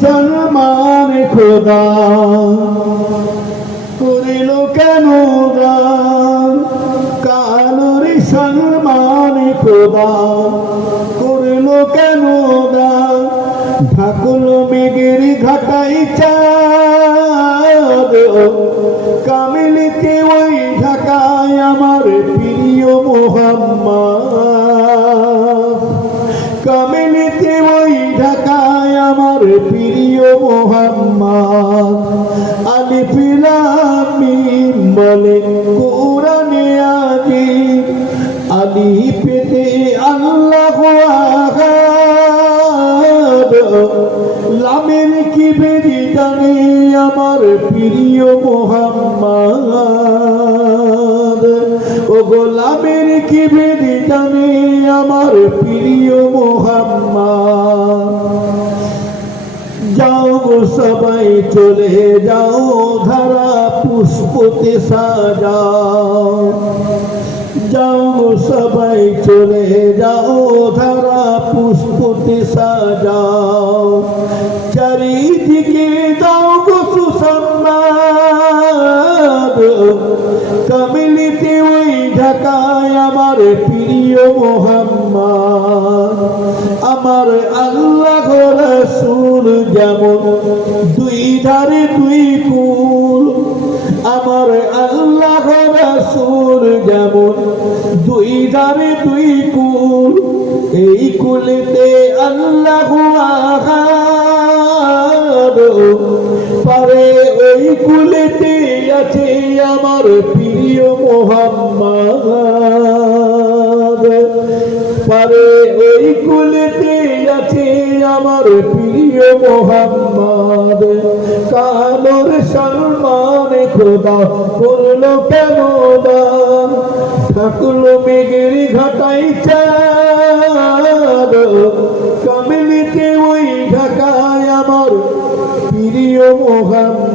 সম্মান খোদা করিল কেন দান কালোর সম্মান খোদা করিল কেন দান ঢাকুল মেঘের ঘাটাই চাঁদ কামিলকে ওই ঢাকায় আমার প্রিয় মুহাম্মদ কামিলকে ওই ঢাকায় আমার প্রিয় মুহাম্মদ আলিফ লাম মিম বলে কোরআনে আযীম আলিফেতে আল্লাহু আহাদ লামের কি বেরি জানে আমার প্রিয় মুহাম্মদ ও গোলামের কি বেরি জানে আমার প্রিয় মুহাম্মদ যাও গো সবাই চলে যাও ধারা পুষ্পতে সাজাও যাও গো সবাই চলে যাও ধারা পুষ্পতে সাজাও চারিদিকে দাও গো সুসংবাদ কামিলিতে ওই ঢাকায় আমার প্রিয় মুহাম্মদ আমার আল্লাহ রাসূল যেমন দুই ধারে দুই কুল আমার আল্লাহ রাসূল যেমন দুই ধারে দুই কুল এই কুলেতে আল্লাহু আহাদ পারে ওই কুলেতে আছে আমার প্রিয় মুহাম্মদ পারে ওই কুলেতে আছে আমার প্রিয় মুহাম্মদ কালোর সম্মান খোদা করলো কেন দান ঠাকুর মেঘের ঘাটাই চাঁদ কামিলকে ওই ঢাকায় আমার প্রিয় মুহাম্মদ